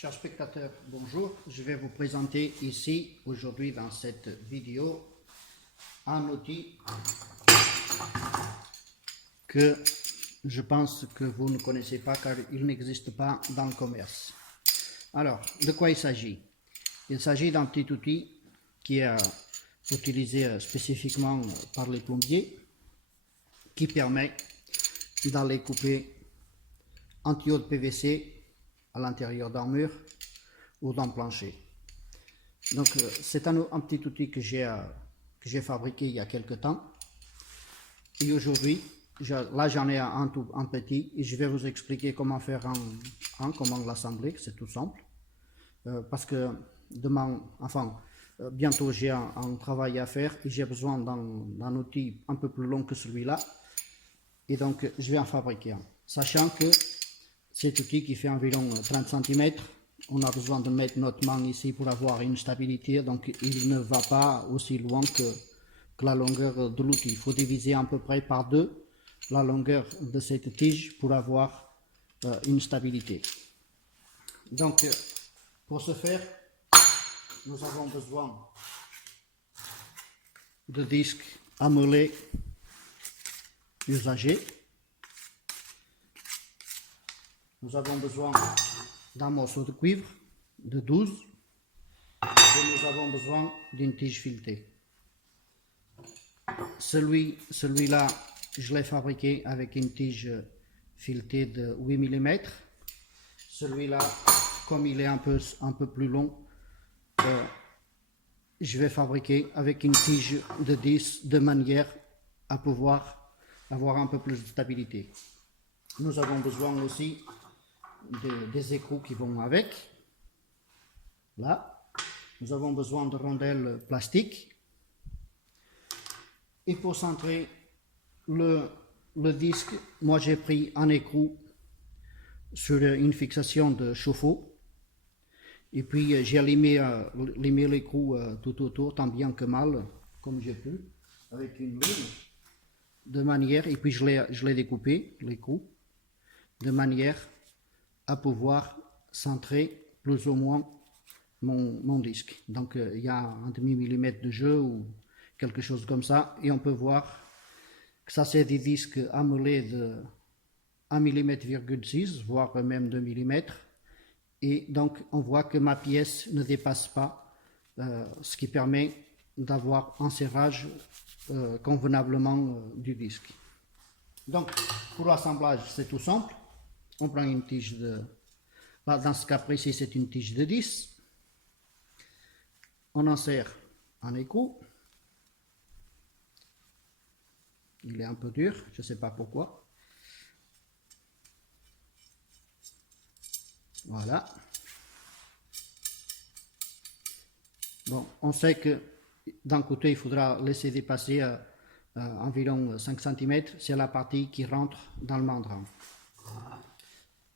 Chers spectateurs, bonjour. Je vais vous présenter ici, aujourd'hui dans cette vidéo, un outil que je pense que vous ne connaissez pas car il n'existe pas dans le commerce. Alors, de quoi il s'agit? Il s'agit d'un petit outil qui est utilisé spécifiquement par les plombiers, qui permet d'aller couper un tuyau de PVC à l'intérieur d'un mur ou d'un plancher. Donc c'est un petit outil que j'ai fabriqué il y a quelque temps, et aujourd'hui là j'en ai un petit, et je vais vous expliquer comment faire comment l'assembler. C'est tout simple, parce que bientôt j'ai un travail à faire et j'ai besoin d'un outil un peu plus long que celui-là, et donc je vais en fabriquer un, sachant que cet outil qui fait environ 30 cm, on a besoin de mettre notre main ici pour avoir une stabilité, donc il ne va pas aussi loin que la longueur de l'outil. Il faut diviser à peu près par 2 la longueur de cette tige pour avoir une stabilité. Donc pour ce faire, nous avons besoin de disques à moller usagés. Nous avons besoin d'un morceau de cuivre de 12 et nous avons besoin d'une tige filetée. Celui-là, je l'ai fabriqué avec une tige filetée de 8 mm. Celui-là, comme il est un peu plus long, je vais fabriquer avec une tige de 10 de manière à pouvoir avoir un peu plus de stabilité. Nous avons besoin aussi des écrous qui vont avec. Là, nous avons besoin de rondelles plastiques. Et pour centrer le disque, moi j'ai pris un écrou sur une fixation de chauffe-eau. Et puis j'ai limé l'écrou tout autour, tant bien que mal, comme j'ai pu, avec une lime, de manière, et puis je l'ai découpé, l'écrou, de manière à pouvoir centrer plus ou moins mon disque. Donc il y a un demi-millimètre de jeu ou quelque chose comme ça, et on peut voir que ça c'est des disques amelés de 1,6 mm, voire même 2 mm, et donc on voit que ma pièce ne dépasse pas, ce qui permet d'avoir un serrage convenablement du disque. Donc pour l'assemblage c'est tout simple. On prend une tige là, dans ce cas précis, c'est une tige de 10. On insère un écrou. Il est un peu dur, je ne sais pas pourquoi. Voilà. Bon, on sait que d'un côté, il faudra laisser dépasser environ 5 cm. C'est la partie qui rentre dans le mandrin,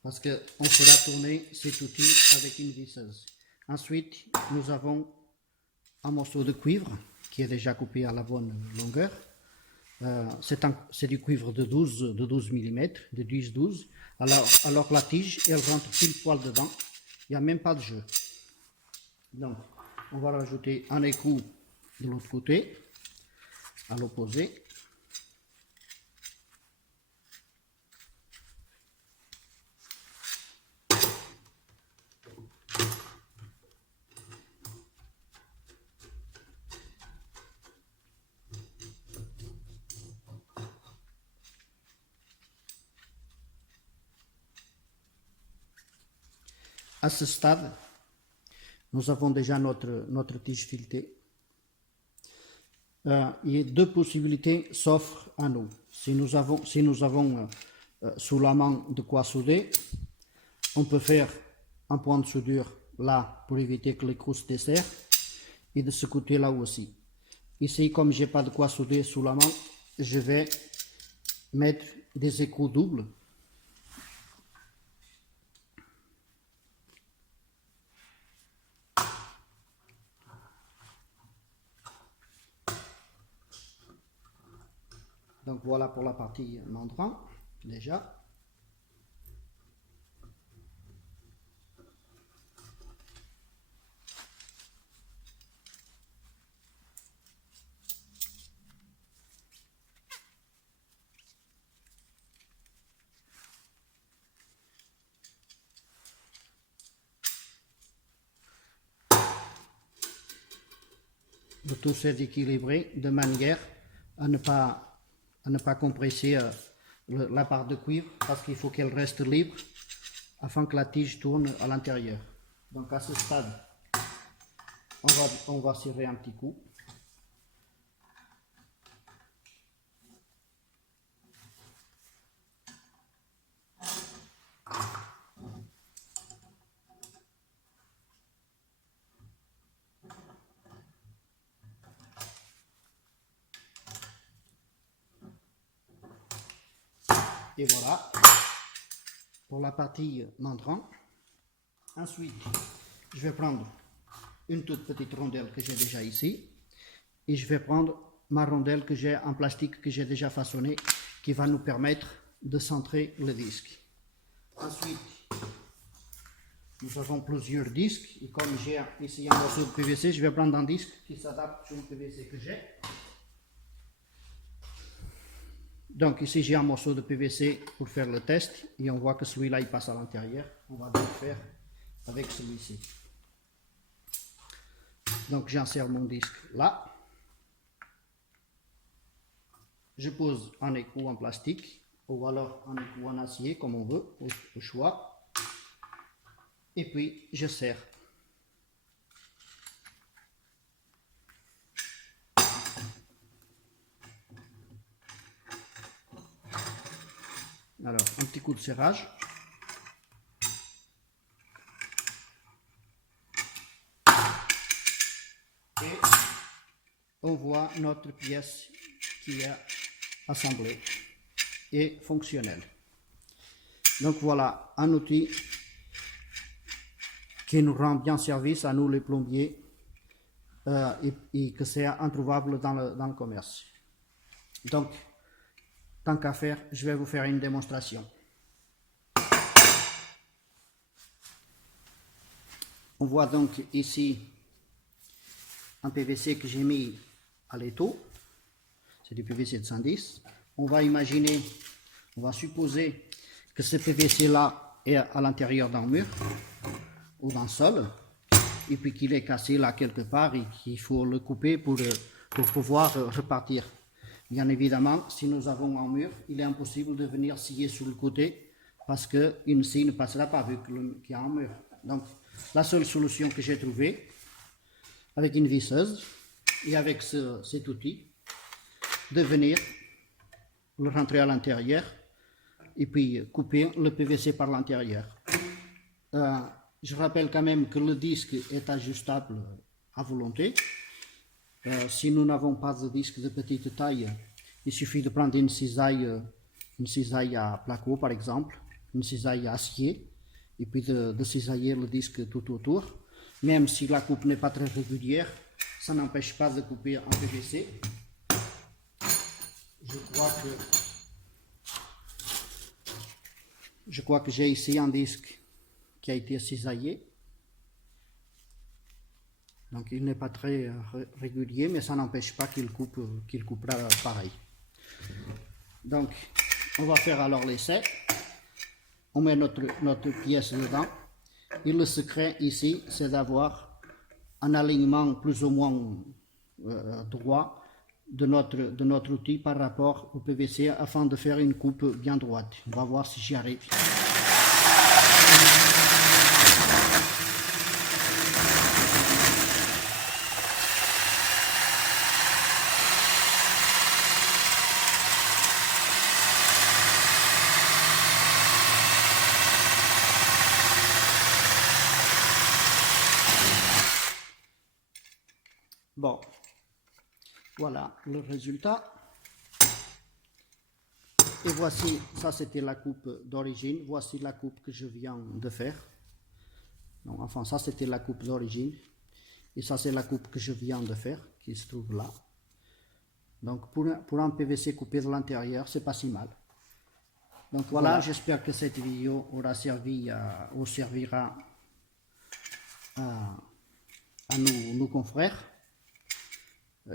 parce qu'on fera tourner cet outil avec une visseuse. Ensuite, nous avons un morceau de cuivre qui est déjà coupé à la bonne longueur. C'est du cuivre de 12 mm, de 10-12. Alors la tige, elle rentre pile poil dedans. Il n'y a même pas de jeu. Donc, on va rajouter un écrou de l'autre côté, à l'opposé. À ce stade, nous avons déjà notre tige filetée. Et 2 possibilités s'offrent à nous. Si nous avons sous la main de quoi souder, on peut faire un point de soudure là pour éviter que l'écrou se desserre, et de ce côté là aussi. Ici, comme j'ai pas de quoi souder sous la main, je vais mettre des écrous doubles. Donc voilà pour la partie mandrin déjà. Le tout c'est d'équilibrer de manière à ne pas compresser la barre de cuivre parce qu'il faut qu'elle reste libre afin que la tige tourne à l'intérieur. Donc à ce stade, on va serrer un petit coup. Et voilà pour la partie membrane. Ensuite, je vais prendre une toute petite rondelle que j'ai déjà ici et je vais prendre ma rondelle que j'ai en plastique que j'ai déjà façonnée qui va nous permettre de centrer le disque. Ensuite, nous avons plusieurs disques et comme j'ai ici un morceau de PVC, je vais prendre un disque qui s'adapte sur le PVC que j'ai. Donc ici j'ai un morceau de PVC pour faire le test et on voit que celui-là il passe à l'intérieur. On va donc faire avec celui-ci. Donc j'insère mon disque là. Je pose un écrou en plastique ou alors un écrou en acier comme on veut, au choix. Et puis je serre. Alors un petit coup de serrage. Et on voit notre pièce qui est assemblée et fonctionnelle. Donc voilà un outil qui nous rend bien service à nous les plombiers et que c'est introuvable dans le commerce. Donc, tant qu'à faire, je vais vous faire une démonstration. On voit donc ici un PVC que j'ai mis à l'étau. C'est du PVC de 110. On va supposer que ce PVC là est à l'intérieur d'un mur ou d'un sol et puis qu'il est cassé là quelque part et qu'il faut le couper pour pouvoir repartir. Bien évidemment, si nous avons un mur, il est impossible de venir scier sur le côté parce qu'une scie ne passera pas vu qu'il y a un mur. Donc la seule solution que j'ai trouvée avec une visseuse et avec cet outil, de venir le rentrer à l'intérieur et puis couper le PVC par l'intérieur. Je rappelle quand même que le disque est ajustable à volonté. Si nous n'avons pas de disque de petite taille, il suffit de prendre une cisaille à placo par exemple, une cisaille à acier, et puis de cisailler le disque tout autour. Même si la coupe n'est pas très régulière, ça n'empêche pas de couper en PVC. Je crois que j'ai ici un disque qui a été cisaillé. Donc il n'est pas très régulier, mais ça n'empêche pas qu'il coupera pareil. Donc on va faire alors l'essai. On met notre pièce dedans. Et le secret ici, c'est d'avoir un alignement plus ou moins droit de notre outil par rapport au PVC afin de faire une coupe bien droite. On va voir si j'y arrive. Bon, voilà le résultat. Et voici, ça c'était la coupe d'origine, voici la coupe que je viens de faire. Donc, enfin, ça c'était la coupe d'origine. Et ça c'est la coupe que je viens de faire, qui se trouve là. Donc pour un PVC coupé de l'intérieur, c'est pas si mal. Donc voilà, j'espère que cette vidéo aura servi ou servira à nos confrères.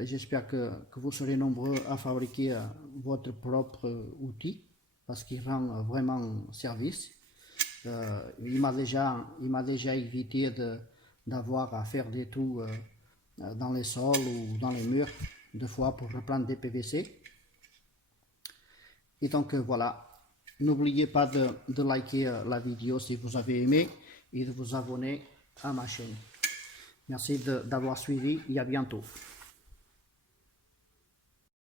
J'espère que vous serez nombreux à fabriquer votre propre outil parce qu'il rend vraiment service. Il m'a déjà évité d'avoir à faire des trous dans les sols ou dans les murs, des fois pour reprendre des PVC. Et donc voilà, n'oubliez pas de liker la vidéo si vous avez aimé et de vous abonner à ma chaîne. Merci d'avoir suivi et à bientôt.